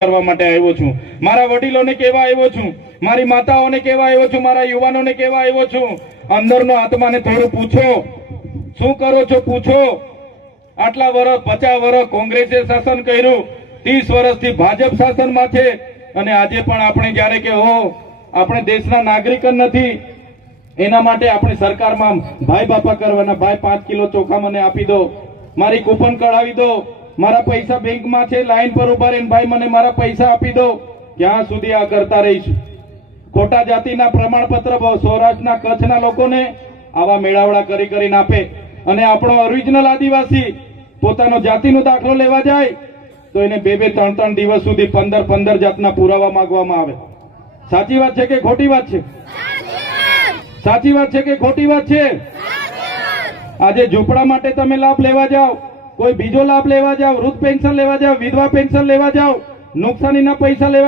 કરવા માટે આવ્યો છું, મારા વડીલોને કહેવા આવ્યો છું, મારી માતાઓને કહેવા આવ્યો છું, મારા યુવાનોને કહેવા આવ્યો છું, અંદરનો આત્માને થોડું પૂછો, શું કરો છો પૂછો। આટલા વર્ષ 50 વર્ષ કોંગ્રેસે શાસન કર્યું, 30 વર્ષથી ભાજપ શાસનમાં છે, અને આજે પણ આપણે જ્યારે કે આપણે દેશના નાગરિક નથી, એના માટે આપણે સરકારમાં ભાઈ બાપા કરવાના, ભાઈ 5 કિલો ચોખા મને આપી દો, મારી કૂપન કઢાવી દો, મારા પૈસા બેંકમાં છે, લાઈન પર ઉભા રહીને ભાઈ મને મારા પૈસા આપી દો, ક્યાં સુધી આ કરતા રહીશું? ખોટા જાતિના પ્રમાણપત્ર સૌરાષ્ટ્રના કચ્છના લોકોને આવા મેળાવડા કરીને આપે, અને આપણો ઓરિજિનલ આદિવાસી પોતાનો જાતિનો દાખલો લેવા જાય તો એને 2-3 દિવસ સુધી 15 જાતના પુરાવા માંગવામાં આવે। સાચી વાત છે કે ખોટી વાત છે? સાચી વાત છે કે ખોટી વાત છે? આજે ઝૂંપડા માટે તમે લાભ લેવા જાઓ, કોઈ બીજો લાભ લેવા જાઓ, વૃદ્ધ પેન્શન લેવા જાઓ, વિધવા પેન્શન લેવા જાઓ, નુકસાનીના પૈસા લેવા